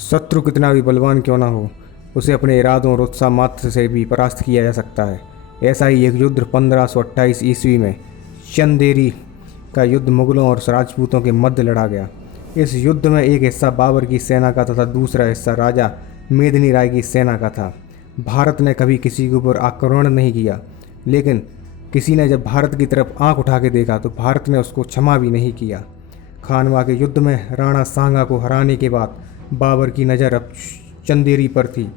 शत्रु कितना भी बलवान क्यों ना हो, उसे अपने इरादों और उत्साह मात्र से भी परास्त किया जा सकता है। ऐसा ही एक युद्ध 1528 ईस्वी में चंदेरी का युद्ध मुगलों और राजपूतों के मध्य लड़ा गया। इस युद्ध में एक हिस्सा बाबर की सेना का तथा दूसरा हिस्सा राजा मेदिनी राय की सेना का था। भारत ने कभी किसी के ऊपर आक्रमण नहीं किया, लेकिन किसी ने जब भारत की तरफ आंख उठा के देखा तो भारत ने उसको क्षमा भी नहीं किया। खानवा के युद्ध में राणा सांगा को हराने के बाद बाबर की नज़र अब चंदेरी पर थी।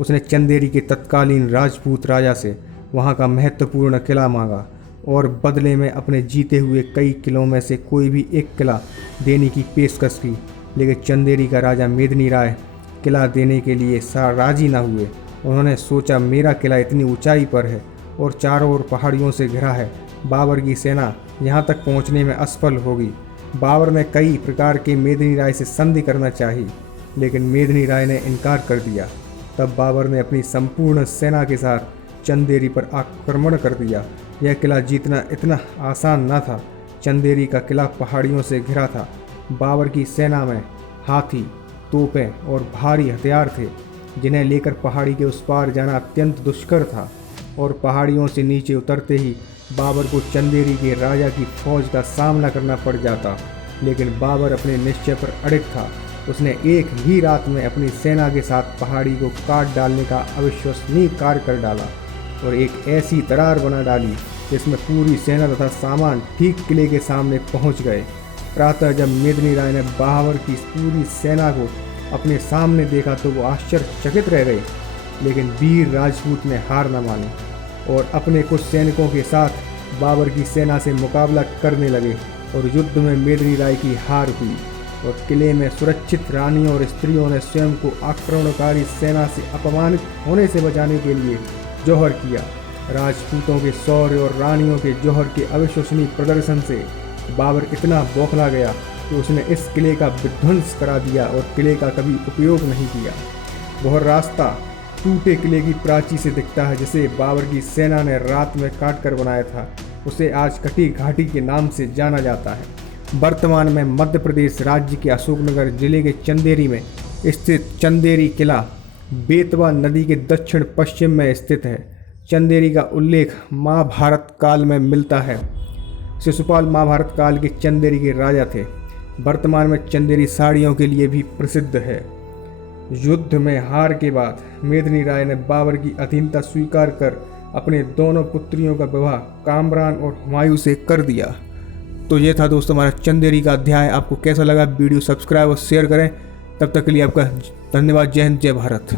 उसने चंदेरी के तत्कालीन राजपूत राजा से वहां का महत्वपूर्ण किला मांगा और बदले में अपने जीते हुए कई किलों में से कोई भी एक किला देने की पेशकश की। लेकिन चंदेरी का राजा मेदिनी राय किला देने के लिए राजी न हुए। उन्होंने सोचा, मेरा किला इतनी ऊंचाई पर है और चारों ओर पहाड़ियों से घिरा है, बाबर की सेना यहाँ तक पहुँचने में असफल होगी। बाबर ने कई प्रकार के मेदिनी राय से संधि करना चाही, लेकिन मेदिनी राय ने इनकार कर दिया। तब बाबर ने अपनी संपूर्ण सेना के साथ चंदेरी पर आक्रमण कर दिया। यह किला जीतना इतना आसान न था। चंदेरी का किला पहाड़ियों से घिरा था। बाबर की सेना में हाथी, तोपें और भारी हथियार थे, जिन्हें लेकर पहाड़ी के उस पार जाना अत्यंत दुष्कर था। और पहाड़ियों से नीचे उतरते ही बाबर को चंदेरी के राजा की फौज का सामना करना पड़ जाता। लेकिन बाबर अपने निश्चय पर अड़िग था। उसने एक ही रात में अपनी सेना के साथ पहाड़ी को काट डालने का अविश्वसनीय कार्य कर डाला और एक ऐसी दरार बना डाली जिसमें पूरी सेना तथा सामान ठीक किले के सामने पहुंच गए। प्रातः जब मेदिनी राय ने बाबर की पूरी सेना को अपने सामने देखा तो वो आश्चर्यचकित रह गए। लेकिन वीर राजपूत ने हार न मानी और अपने कुछ सैनिकों के साथ बाबर की सेना से मुकाबला करने लगे और युद्ध में मेदिनी राय की हार हुई और किले में सुरक्षित रानियों और स्त्रियों ने स्वयं को आक्रमणकारी सेना से अपमानित होने से बचाने के लिए जौहर किया। राजपूतों के शौर्य और रानियों के जौहर के अविश्वसनीय प्रदर्शन से बाबर इतना बौखला गया कि उसने इस किले का विध्वंस करा दिया और किले का कभी उपयोग नहीं किया। वह रास्ता टूटे किले की प्राची से दिखता है जिसे बाबर की सेना ने रात में काट कर बनाया था। उसे आज कटी घाटी के नाम से जाना जाता है। वर्तमान में मध्य प्रदेश राज्य के अशोकनगर जिले के चंदेरी में स्थित चंदेरी किला बेतवा नदी के दक्षिण पश्चिम में स्थित है। चंदेरी का उल्लेख महाभारत काल में मिलता है। शिशुपाल महाभारत काल के चंदेरी के राजा थे। वर्तमान में चंदेरी साड़ियों के लिए भी प्रसिद्ध है। युद्ध में हार के बाद मेदिनी राय ने बाबर की अधीनता स्वीकार कर अपने दोनों पुत्रियों का विवाह कामरान और हुमायूं से कर दिया। तो ये था दोस्तों हमारा चंदेरी का अध्याय। आपको कैसा लगा? वीडियो सब्सक्राइब और शेयर करें। तब तक के लिए आपका धन्यवाद। जय हिंद, जय भारत।